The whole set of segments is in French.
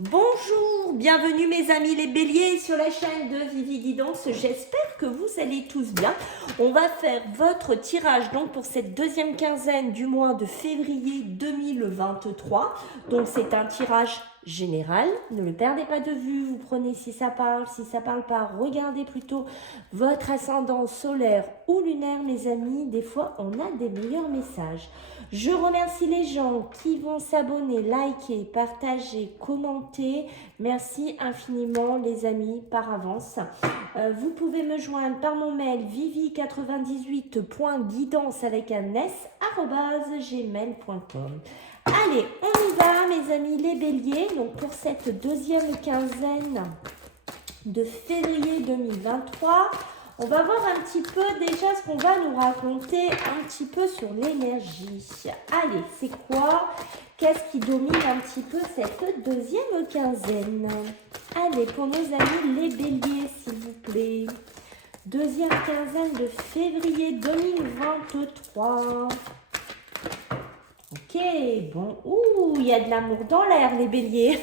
Bonjour, bienvenue mes amis les béliers sur la chaîne de Vivi Guidance. J'espère que vous allez tous bien. On va faire votre tirage donc pour cette deuxième quinzaine du mois de février 2023. Donc c'est un tirage général. Ne le perdez pas de vue. Vous prenez si ça parle pas, regardez plutôt votre ascendant solaire ou lunaire mes amis. Des fois on a des meilleurs messages. Je remercie les gens qui vont s'abonner, liker, partager, commenter. Merci infiniment les amis par avance. Vous pouvez me joindre par mon mail vivi98.guidance avec un s@gmail.com. Allez, on y va mes amis les béliers. Donc pour cette deuxième quinzaine de février 2023. On va voir un petit peu déjà ce qu'on va nous raconter un petit peu sur l'énergie. Allez, c'est quoi? Qu'est-ce qui domine un petit peu cette deuxième quinzaine? Allez, pour nos amis les béliers, s'il vous plaît. Deuxième quinzaine de février 2023. Ok, bon, ouh, il y a de l'amour dans l'air, les béliers.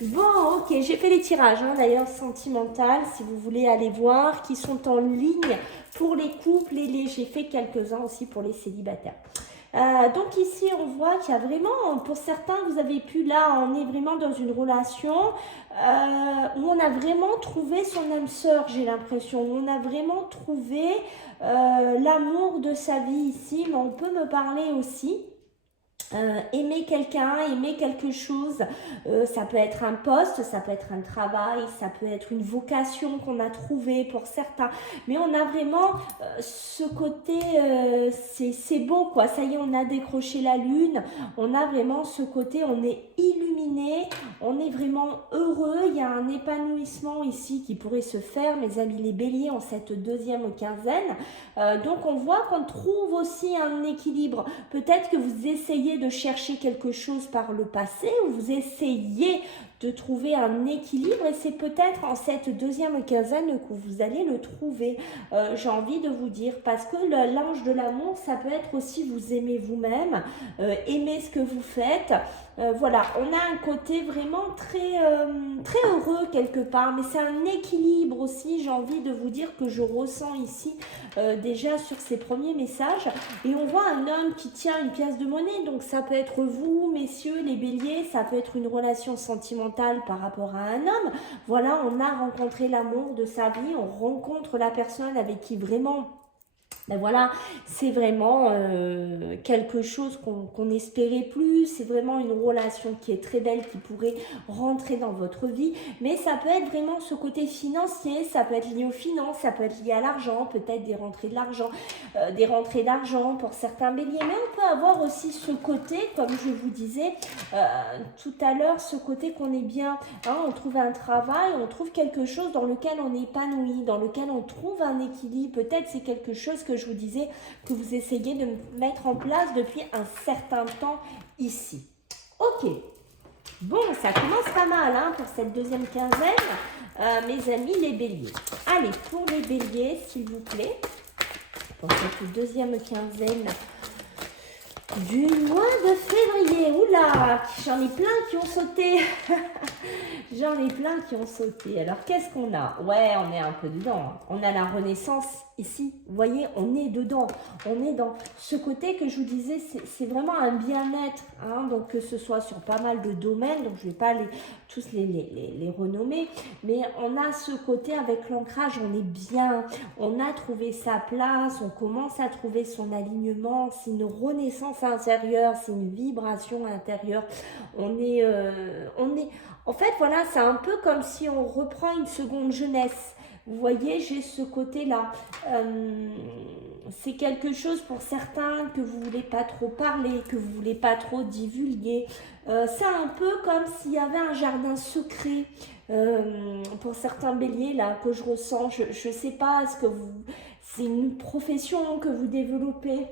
Bon, ok, j'ai fait les tirages, d'ailleurs, sentimental, si vous voulez aller voir, qui sont en ligne pour les couples et j'ai fait quelques-uns aussi pour les célibataires. Donc ici, on voit qu'il y a vraiment, pour certains, vous avez pu, là, on est vraiment dans une relation où on a vraiment trouvé son âme sœur, j'ai l'impression. On a vraiment trouvé l'amour de sa vie ici, mais on peut me parler aussi. Aimer quelqu'un, aimer quelque chose, ça peut être un poste, ça peut être un travail, ça peut être une vocation qu'on a trouvée pour certains, mais on a vraiment ce côté, c'est beau quoi, ça y est on a décroché la lune, on a vraiment ce côté, on est illuminé, on est vraiment heureux, il y a un épanouissement ici qui pourrait se faire mes amis les béliers en cette deuxième quinzaine, donc on voit qu'on trouve aussi un équilibre, peut-être que vous essayez de chercher quelque chose par le passé ou vous essayez de trouver un équilibre et c'est peut-être en cette deuxième quinzaine que vous allez le trouver, j'ai envie de vous dire, parce que l'ange de l'amour, ça peut être aussi vous aimer vous-même, aimer ce que vous faites, voilà, on a un côté vraiment très, très heureux quelque part, mais c'est un équilibre aussi, j'ai envie de vous dire que je ressens ici déjà sur ces premiers messages, et on voit un homme qui tient une pièce de monnaie, donc ça peut être vous, messieurs, les béliers, ça peut être une relation sentimentale par rapport à un homme, voilà, on a rencontré l'amour de sa vie, on rencontre la personne avec qui vraiment ben voilà, c'est vraiment quelque chose qu'on espérait plus, c'est vraiment une relation qui est très belle, qui pourrait rentrer dans votre vie, mais ça peut être vraiment ce côté financier, ça peut être lié aux finances, ça peut être lié à l'argent, peut-être des rentrées d'argent pour certains béliers, mais on peut avoir aussi ce côté, comme je vous disais tout à l'heure, ce côté qu'on est bien, on trouve un travail, on trouve quelque chose dans lequel on est épanoui, dans lequel on trouve un équilibre, peut-être c'est quelque chose que je vous disais, que vous essayez de mettre en place depuis un certain temps ici. Ok, bon, ça commence pas mal pour cette deuxième quinzaine, mes amis les béliers. Allez, pour les béliers, s'il vous plaît, pour cette deuxième quinzaine du mois de février. Oula, j'en ai plein qui ont sauté. J'en ai plein qui ont sauté. Alors, qu'est-ce qu'on a? Ouais, on est un peu dedans. On a la renaissance ici. Vous voyez, on est dedans. On est dans ce côté que je vous disais, c'est vraiment un bien-être. Donc, que ce soit sur pas mal de domaines. Donc, je ne vais pas tous les renommer. Mais on a ce côté avec l'ancrage. On est bien. On a trouvé sa place. On commence à trouver son alignement. C'est une renaissance intérieure. C'est une vibration intérieure. On est... En fait, voilà, c'est un peu comme si on reprend une seconde jeunesse. Vous voyez, j'ai ce côté-là. C'est quelque chose pour certains que vous ne voulez pas trop parler, que vous ne voulez pas trop divulguer. C'est un peu comme s'il y avait un jardin secret pour certains béliers là que je ressens. Je ne sais pas, est-ce que c'est une profession que vous développez?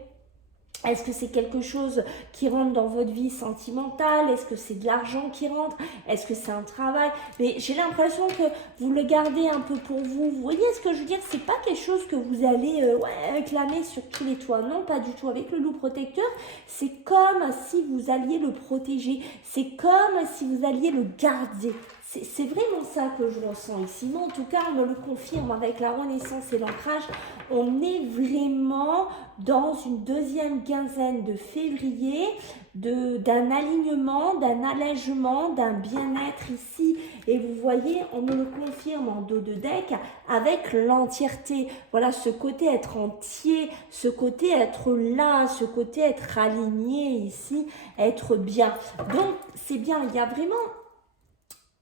Est-ce que c'est quelque chose qui rentre dans votre vie sentimentale? Est-ce que c'est de l'argent qui rentre? Est-ce que c'est un travail? Mais j'ai l'impression que vous le gardez un peu pour vous. Vous voyez ce que je veux dire? C'est pas quelque chose que vous allez réclamer sur tous les toits. Non, pas du tout. Avec le loup protecteur, c'est comme si vous alliez le protéger. C'est comme si vous alliez le garder. C'est vraiment ça que je ressens ici. Mais en tout cas, on me le confirme avec la renaissance et l'ancrage. On est vraiment dans une deuxième quinzaine de février, d'un alignement, d'un allègement, d'un bien-être ici. Et vous voyez, on me le confirme en dos de deck avec l'entièreté. Voilà, ce côté être entier, ce côté être là, ce côté être aligné ici, être bien. Donc, c'est bien, il y a vraiment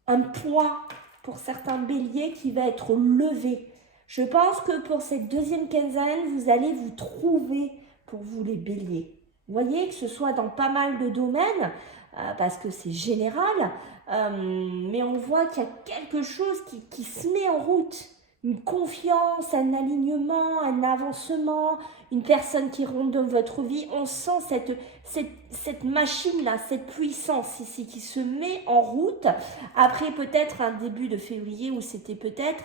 un poids pour certains béliers qui va être levé. Je pense que pour cette deuxième quinzaine, vous allez vous trouver pour vous les béliers. Vous voyez, que ce soit dans pas mal de domaines, parce que c'est général, mais on voit qu'il y a quelque chose qui se met en route. Une confiance, un alignement, un avancement, une personne qui rentre dans votre vie. On sent cette machine-là, cette puissance ici qui se met en route. Après peut-être un début de février où c'était peut-être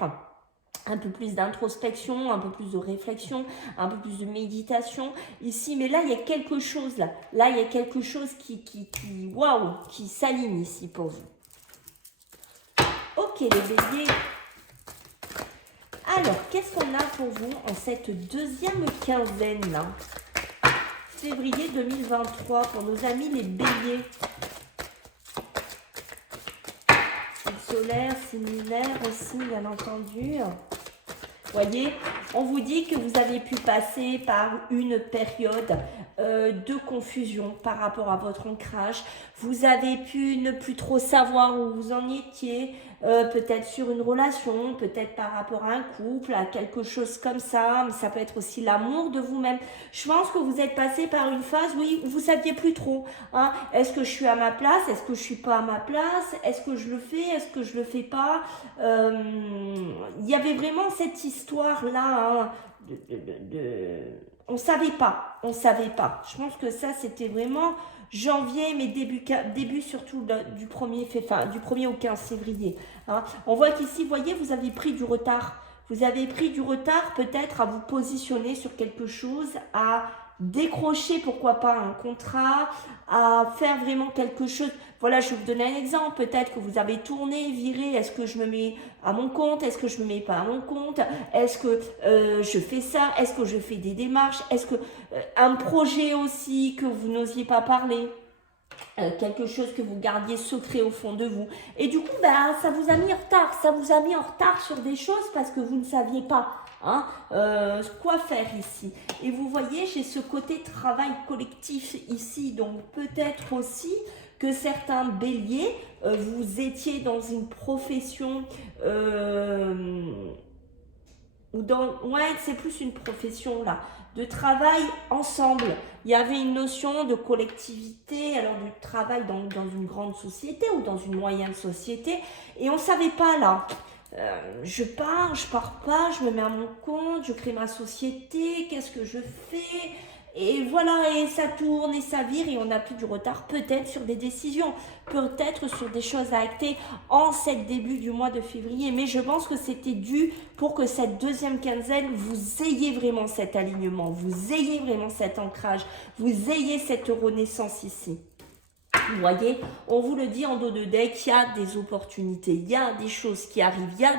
un peu plus d'introspection, un peu plus de réflexion, un peu plus de méditation ici. Mais là, il y a quelque chose là. Là, il y a quelque chose qui s'aligne ici pour vous. Ok les béliers. Alors, qu'est-ce qu'on a pour vous en cette deuxième quinzaine là? Février 2023 pour nos amis les béliers. Signe solaire, signe lunaire aussi, bien entendu. Voyez, on vous dit que vous avez pu passer par une période de confusion par rapport à votre ancrage. Vous avez pu ne plus trop savoir où vous en étiez, peut-être sur une relation, peut-être par rapport à un couple, à quelque chose comme ça. Mais ça peut être aussi l'amour de vous-même. Je pense que vous êtes passé par une phase, oui, où vous ne saviez plus trop. Hein. Est-ce que je suis à ma place? Est-ce que je ne suis pas à ma place? Est-ce que je le fais? Est-ce que je ne le fais pas? Il y avait vraiment cette histoire-là, hein, on ne savait pas, on ne savait pas. Je pense que ça, c'était vraiment janvier, mais début surtout du 1er au 15 février. Hein. On voit qu'ici, vous voyez, vous avez pris du retard. Vous avez pris du retard peut-être à vous positionner sur quelque chose, à décrocher, pourquoi pas, un contrat, à faire vraiment quelque chose. Voilà, je vais vous donner un exemple. Peut-être que vous avez tourné, viré. Est-ce que je me mets à mon compte? Est-ce que je me mets pas à mon compte? Est-ce que je fais ça? Est-ce que je fais des démarches? Est-ce que un projet aussi que vous n'osiez pas parler? Quelque chose que vous gardiez secret au fond de vous. Et du coup, ça vous a mis en retard. Ça vous a mis en retard sur des choses parce que vous ne saviez pas quoi faire ici. Et vous voyez, j'ai ce côté travail collectif ici. Donc peut-être aussi que certains béliers, vous étiez dans une profession c'est plus une profession là, de travail ensemble. Il y avait une notion de collectivité, alors du travail dans une grande société ou dans une moyenne société, et on ne savait pas là. Je pars pas, je me mets à mon compte, je crée ma société, qu'est-ce que je fais? Et voilà, et ça tourne et ça vire et on a plus du retard peut-être sur des décisions, peut-être sur des choses à acter en cette début du mois de février. Mais je pense que c'était dû pour que cette deuxième quinzaine, vous ayez vraiment cet alignement, vous ayez vraiment cet ancrage, vous ayez cette renaissance ici. Vous voyez, on vous le dit en dos de deck, il y a des opportunités, il y a des choses qui arrivent, il y a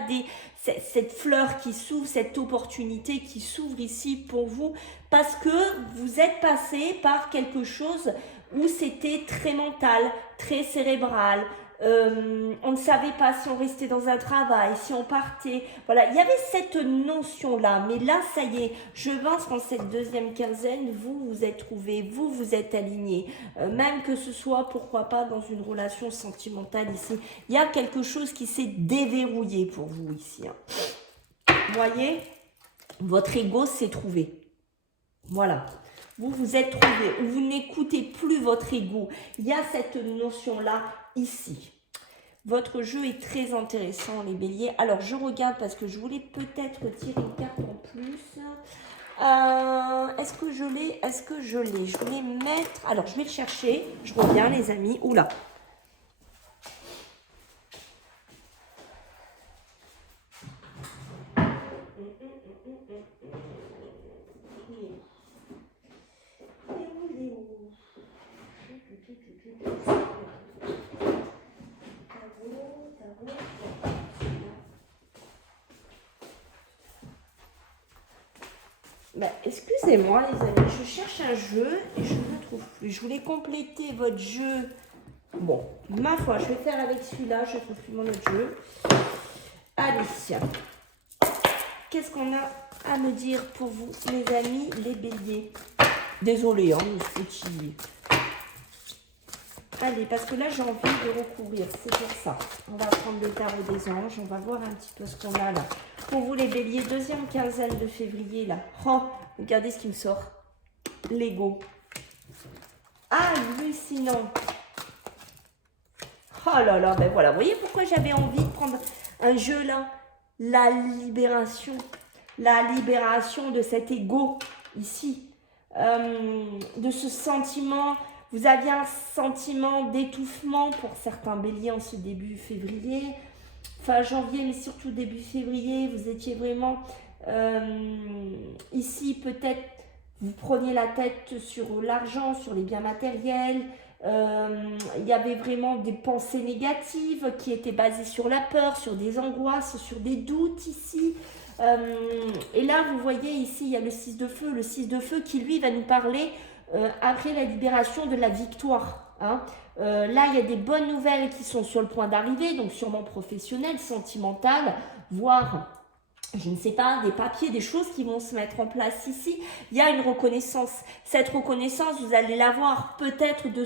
cette fleur qui s'ouvre, cette opportunité qui s'ouvre ici pour vous parce que vous êtes passé par quelque chose où c'était très mental, très cérébral. On ne savait pas si on restait dans un travail, si on partait. Voilà, il y avait cette notion-là. Mais là, ça y est, je pense qu'en cette deuxième quinzaine, vous vous êtes trouvés, vous vous êtes alignés. Même que ce soit, pourquoi pas, dans une relation sentimentale ici. Il y a quelque chose qui s'est déverrouillé pour vous ici. Hein. Vous voyez, votre ego s'est trouvé. Voilà. Vous vous êtes trouvé, ou vous n'écoutez plus votre ego. Il y a cette notion-là ici. Votre jeu est très intéressant, les béliers. Alors, je regarde parce que je voulais peut-être tirer une carte en plus. Est-ce que je l'ai? Est-ce que je l'ai? Je voulais mettre... Alors, je vais le chercher. Je reviens, les amis. Oula. Bah, excusez-moi les amis, je cherche un jeu et je ne le trouve plus. Je voulais compléter votre jeu. Bon, ma foi, je vais faire avec celui-là, je ne trouve plus mon autre jeu. Allez, qu'est-ce qu'on a à me dire pour vous, mes amis, les béliers? Désolée, hein, ce petit... Allez, parce que là, j'ai envie de recouvrir, c'est pour ça. On va prendre le tarot des anges, on va voir un petit peu ce qu'on a là. Pour vous, les béliers, deuxième quinzaine de février, là. Oh, regardez ce qui me sort. L'ego. Hallucinant. Oh là là, ben voilà. Vous voyez pourquoi j'avais envie de prendre un jeu là? La libération. La libération de cet ego, ici. De ce sentiment... Vous aviez un sentiment d'étouffement pour certains béliers en ce début février, fin janvier, mais surtout début février. Vous étiez vraiment ici, peut-être vous preniez la tête sur l'argent, sur les biens matériels. Il y avait vraiment des pensées négatives qui étaient basées sur la peur, sur des angoisses, sur des doutes ici. Et là, vous voyez ici, il y a le 6 de feu. Le 6 de feu qui, lui, va nous parler... après la libération de la victoire. Hein. Là, il y a des bonnes nouvelles qui sont sur le point d'arriver, donc sûrement professionnelles, sentimentales, voire, je ne sais pas, des papiers, des choses qui vont se mettre en place ici. Il y a une reconnaissance. Cette reconnaissance, vous allez l'avoir peut-être de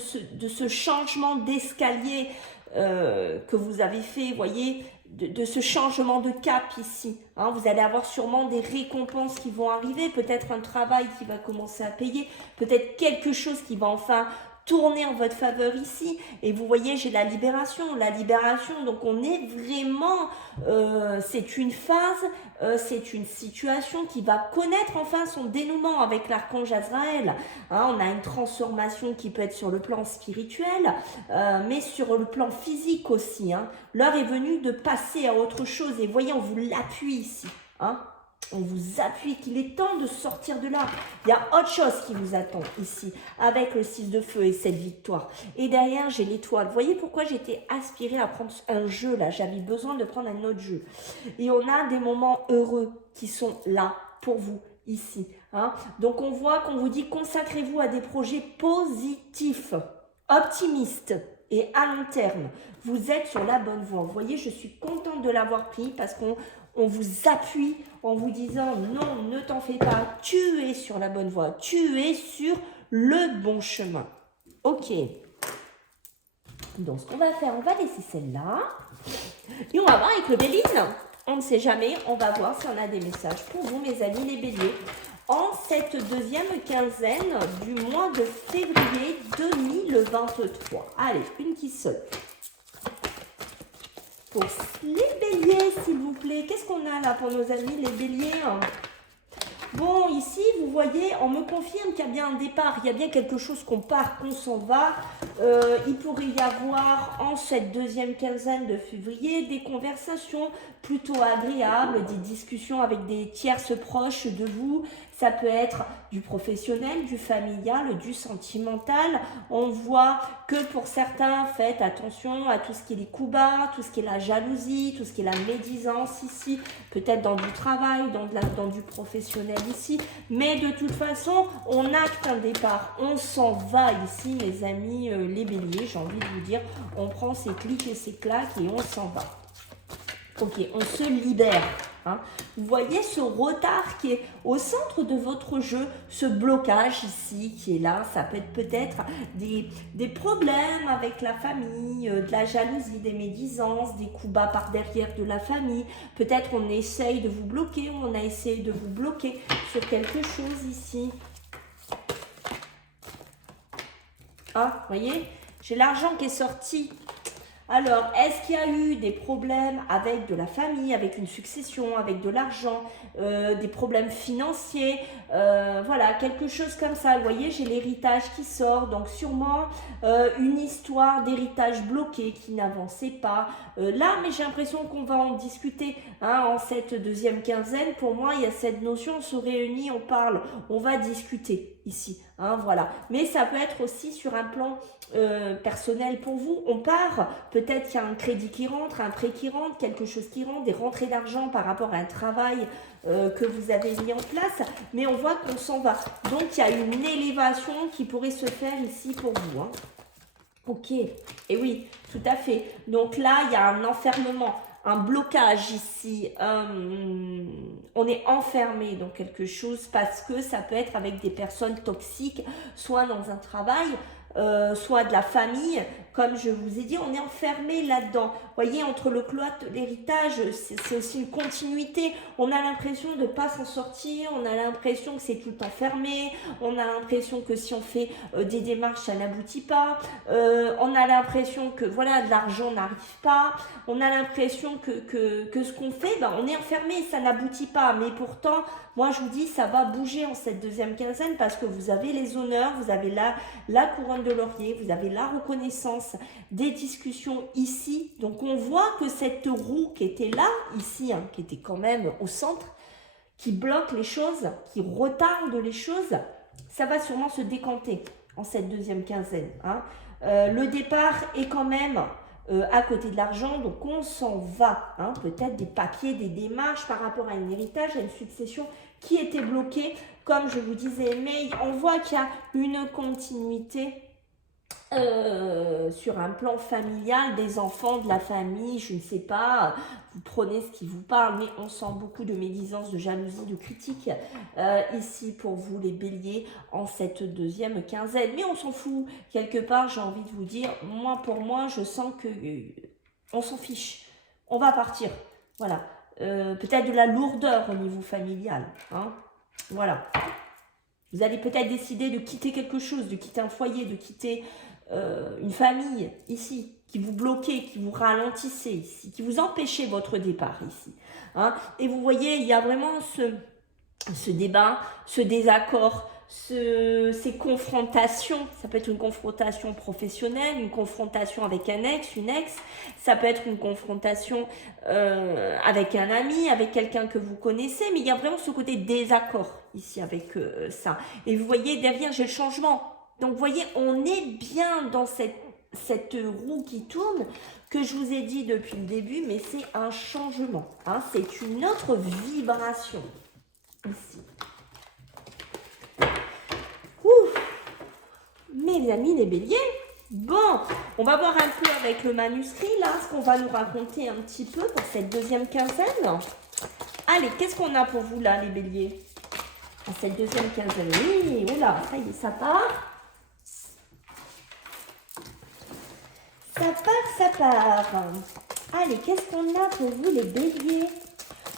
ce changement d'escalier que vous avez fait, vous voyez, de ce changement de cap ici. Hein, vous allez avoir sûrement des récompenses qui vont arriver, peut-être un travail qui va commencer à payer, peut-être quelque chose qui va enfin tourner en votre faveur ici. Et vous voyez, j'ai la libération, donc on est vraiment, c'est une phase, c'est une situation qui va connaître enfin son dénouement avec l'archange Azraël. Hein, on a une transformation qui peut être sur le plan spirituel, mais sur le plan physique aussi. Hein. L'heure est venue de passer à autre chose. Et voyez, on vous l'appuie ici. Hein. On vous appuie qu'il est temps de sortir de là. Il y a autre chose qui vous attend ici, avec le 6 de feu et cette victoire. Et derrière, j'ai l'étoile. Vous voyez pourquoi j'étais aspirée à prendre un jeu là. J'avais besoin de prendre un autre jeu. Et on a des moments heureux qui sont là pour vous ici. Hein. Donc on voit qu'on vous dit consacrez-vous à des projets positifs, optimistes et à long terme. Vous êtes sur la bonne voie. Vous voyez, je suis contente de l'avoir pris parce qu'on vous appuie en vous disant non, ne t'en fais pas, tu es sur la bonne voie, tu es sur le bon chemin. Ok. Donc ce qu'on va faire, on va laisser celle-là et on va voir avec le Béline. On ne sait jamais, on va voir si on a des messages pour vous, mes amis les béliers, en cette deuxième quinzaine du mois de février 2023. Allez, une qui saute. Pour les béliers, s'il vous plaît. Qu'est-ce qu'on a là pour nos amis, les béliers? Bon, ici, vous voyez, on me confirme qu'il y a bien un départ. Il y a bien quelque chose qu'on part, qu'on s'en va. Il pourrait y avoir, en cette deuxième quinzaine de février, des conversations plutôt agréables, des discussions avec des tierces proches de vous. Ça peut être du professionnel, du familial, du sentimental. On voit que pour certains, faites attention à tout ce qui est les coups bas, tout ce qui est la jalousie, tout ce qui est la médisance ici, peut-être dans du travail, dans du professionnel ici. Mais de toute façon, on acte un départ, on s'en va ici, mes amis, les béliers, j'ai envie de vous dire. On prend ses clics et ses claques et on s'en va. Ok, on se libère. Hein. Vous voyez ce retard qui est au centre de votre jeu, ce blocage ici qui est là, ça peut être peut-être des problèmes avec la famille, de la jalousie, des médisances, des coups bas par derrière de la famille. Peut-être on essaye de vous bloquer, on a essayé de vous bloquer sur quelque chose ici. Ah, vous voyez, j'ai l'argent qui est sorti. Alors, est-ce qu'il y a eu des problèmes avec de la famille, avec une succession, avec de l'argent, des problèmes financiers, Voilà, quelque chose comme ça. Vous voyez, j'ai l'héritage qui sort, donc sûrement une histoire d'héritage bloqué qui n'avançait pas. Là, mais j'ai l'impression qu'on va en discuter hein, en cette deuxième quinzaine. Pour moi, il y a cette notion, on se réunit, on parle, on va discuter ici. Hein, voilà. Mais ça peut être aussi sur un plan personnel pour vous. On part, peut-être qu'il y a un crédit qui rentre, un prêt qui rentre, quelque chose qui rentre, des rentrées d'argent par rapport à un travail que vous avez mis en place, mais on voit qu'on s'en va. Donc, il y a une élévation qui pourrait se faire ici pour vous. Hein. Ok, et oui, tout à fait. Donc là, il y a un enfermement, un blocage ici. On est enfermé dans quelque chose parce que ça peut être avec des personnes toxiques, soit dans un travail, soit de la famille. Comme je vous ai dit, on est enfermé là-dedans. Vous voyez, entre le cloître, l'héritage, c'est aussi une continuité. On a l'impression de ne pas s'en sortir, on a l'impression que c'est tout le temps fermé, on a l'impression que si on fait des démarches, ça n'aboutit pas, on a l'impression que voilà, de l'argent n'arrive pas, on a l'impression que ce qu'on fait, ben, on est enfermé, ça n'aboutit pas. Mais pourtant, moi je vous dis, ça va bouger en cette deuxième quinzaine parce que vous avez les honneurs, vous avez la couronne de laurier, vous avez la reconnaissance, des discussions ici. Donc on voit que cette roue qui était là, ici, hein, qui était quand même au centre, qui bloque les choses, qui retarde les choses, ça va sûrement se décanter en cette deuxième quinzaine. Hein. Le départ est quand même à côté de l'argent, donc on s'en va. Hein. Peut-être des papiers, des démarches par rapport à un héritage, à une succession qui était bloquée, comme je vous disais. Mais on voit qu'il y a une continuité sur un plan familial, des enfants, de la famille, je ne sais pas, vous prenez ce qui vous parle, mais on sent beaucoup de médisance, de jalousie, de critique ici pour vous les béliers en cette deuxième quinzaine. Mais on s'en fout, quelque part j'ai envie de vous dire, moi pour moi je sens que on s'en fiche, on va partir, voilà, peut-être de la lourdeur au niveau familial, hein, voilà. Vous allez peut-être décider de quitter quelque chose, de quitter un foyer, de quitter une famille ici, qui vous bloquait, qui vous ralentissait ici, qui vous empêchait votre départ ici. Hein. Et vous voyez, il y a vraiment ce débat, ce désaccord, ces confrontations. Ça peut être une confrontation professionnelle, une confrontation avec un ex, une ex. Ça peut être une confrontation avec un ami, avec quelqu'un que vous connaissez. Mais il y a vraiment ce côté désaccord ici avec ça. Et vous voyez, derrière, j'ai le changement. Donc, vous voyez, on est bien dans cette roue qui tourne que je vous ai dit depuis le début, mais c'est un changement. Hein, c'est une autre vibration ici. Ouf. Mes amis les béliers, bon, on va voir un peu avec le manuscrit, là, ce qu'on va nous raconter un petit peu pour cette deuxième quinzaine. Allez, qu'est-ce qu'on a pour vous, là, les béliers, à cette deuxième quinzaine? Oui, oula, ça y est, ça part. Ça part. Allez, qu'est-ce qu'on a pour vous, les béliers?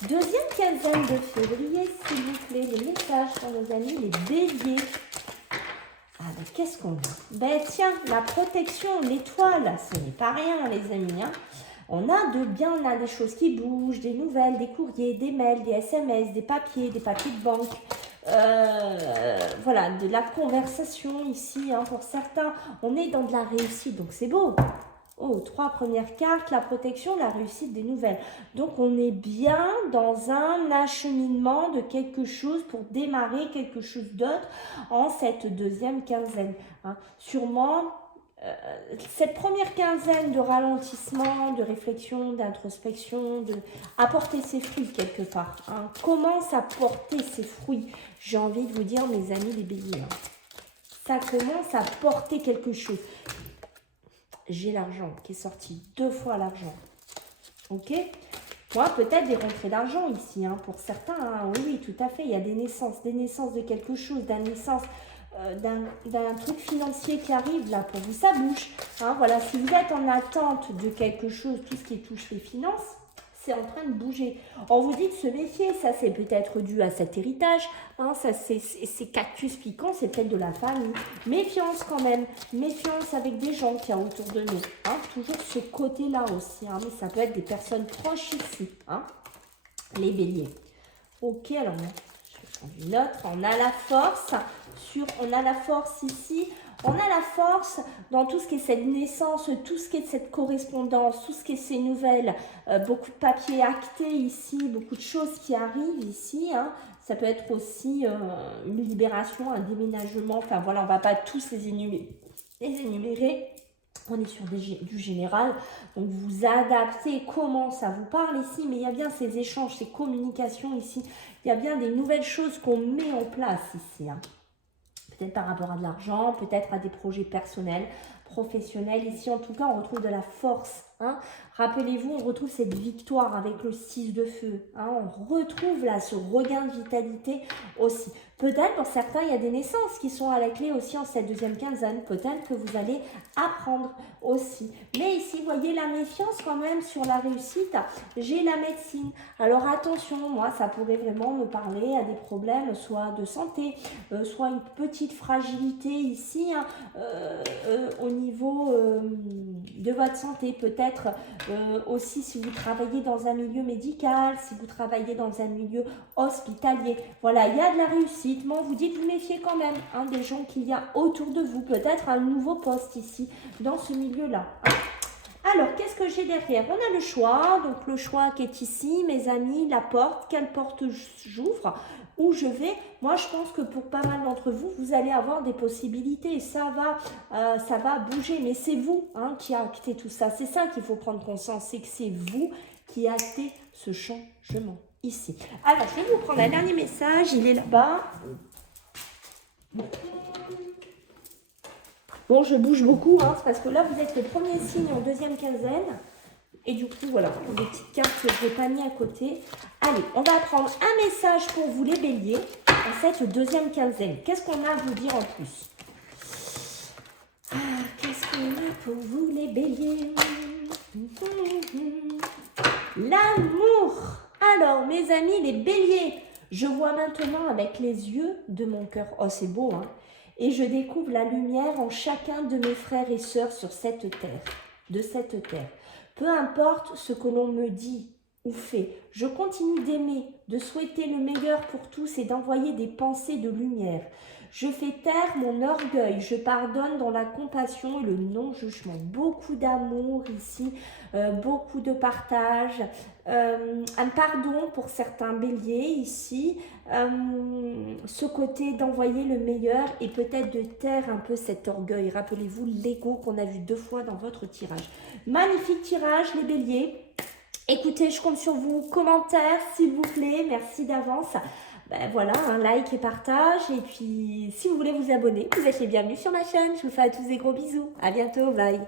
Deuxième quinzaine de février, s'il vous plaît, les messages pour nos amis, les béliers. Ah, ben, qu'est-ce qu'on a? Ben, tiens, la protection, l'étoile, ce n'est pas rien, les amis. Hein. On a on a des choses qui bougent, des nouvelles, des courriers, des mails, des SMS, des papiers de banque. Voilà, de la conversation ici, hein, pour certains. On est dans de la réussite, donc c'est beau. Oh, 3 premières cartes, la protection, la réussite, des nouvelles. Donc, on est bien dans un acheminement de quelque chose pour démarrer quelque chose d'autre en cette deuxième quinzaine. Hein. Sûrement, cette première quinzaine de ralentissement, de réflexion, d'introspection, de apporter ses fruits quelque part. Hein. Commence à porter ses fruits. J'ai envie de vous dire, mes amis les béliers, hein. Ça commence à porter quelque chose. J'ai l'argent qui est sorti 2 fois l'argent. Ok? Moi, peut-être des rentrées d'argent ici, hein, pour certains. Hein, oui, oui, tout à fait. Il y a des naissances de quelque chose, d'un naissance, d'un truc financier qui arrive là pour vous. Ça bouge. Hein, voilà, si vous êtes en attente de quelque chose, tout ce qui touche les finances, c'est en train de bouger. On vous dit de se méfier, ça c'est peut-être dû à cet héritage, hein, ça c'est ces cactus piquants, c'est peut-être de la famille. Méfiance quand même, méfiance avec des gens qu'il y a autour de nous. Hein, toujours ce côté-là aussi, hein, mais ça peut être des personnes proches ici, hein, les béliers. Ok, alors je vais une autre. On a la force, on a la force ici. On a la force dans tout ce qui est cette naissance, tout ce qui est cette correspondance, tout ce qui est ces nouvelles. Beaucoup de papiers actés ici, beaucoup de choses qui arrivent ici. Hein. Ça peut être aussi une libération, un déménagement. Enfin voilà, on ne va pas tous les énumérer. On est sur du général, donc vous adaptez comment ça vous parle ici, mais il y a bien ces échanges, ces communications ici, il y a bien des nouvelles choses qu'on met en place ici. Hein. Peut-être par rapport à de l'argent, peut-être à des projets personnels, professionnels. Ici, en tout cas, on retrouve de la force. Hein. Rappelez-vous, on retrouve cette victoire avec le 6 de feu. Hein. On retrouve là ce regain de vitalité aussi. Peut-être pour certains, il y a des naissances qui sont à la clé aussi en cette deuxième quinzaine. Peut-être que vous allez apprendre aussi. Mais ici, vous voyez la méfiance quand même sur la réussite. J'ai la médecine. Alors attention, moi, ça pourrait vraiment me parler à des problèmes, soit de santé, soit une petite fragilité ici, hein, au niveau de votre santé. Peut-être aussi si vous travaillez dans un milieu médical, si vous travaillez dans un milieu hospitalier. Voilà, il y a de la réussite. Mais vous dites, vous méfiez quand même hein, des gens qu'il y a autour de vous. Peut-être un nouveau poste ici, dans ce milieu-là. Hein. Alors, qu'est-ce que j'ai derrière? On a le choix. Donc, le choix qui est ici, mes amis, la porte. Quelle porte j'ouvre? Où je vais? Moi, je pense que pour pas mal d'entre vous, vous allez avoir des possibilités. Ça va bouger. Mais c'est vous hein, qui actez tout ça. C'est ça qu'il faut prendre conscience. C'est que c'est vous qui actez ce changement. Ici. Alors, je vais vous prendre un dernier message. Il est là-bas. Bon, je bouge beaucoup, hein, parce que là, vous êtes le premier signe en deuxième quinzaine. Et du coup, voilà, des petites cartes que je n'ai pas mis à côté. Allez, on va prendre un message pour vous les béliers en cette deuxième quinzaine. Qu'est-ce qu'on a à vous dire en plus? Qu'est-ce qu'on a pour vous les béliers? L'amour. Alors, mes amis, les béliers, je vois maintenant avec les yeux de mon cœur. Oh, c'est beau, hein? Et je découvre la lumière en chacun de mes frères et sœurs sur cette terre, de cette terre. Peu importe ce que l'on me dit ou fait, je continue d'aimer, de souhaiter le meilleur pour tous et d'envoyer des pensées de lumière. Je fais taire mon orgueil, je pardonne dans la compassion et le non-jugement. Beaucoup d'amour ici, beaucoup de partage, un pardon pour certains béliers ici, ce côté d'envoyer le meilleur et peut-être de taire un peu cet orgueil. Rappelez-vous l'ego qu'on a vu 2 fois dans votre tirage. Magnifique tirage les béliers. Écoutez, je compte sur vous. Commentaires s'il vous plaît, merci d'avance. Ben voilà, un like et partage. Et puis, si vous voulez vous abonner, vous êtes les bienvenus sur ma chaîne. Je vous fais à tous des gros bisous. À bientôt, bye.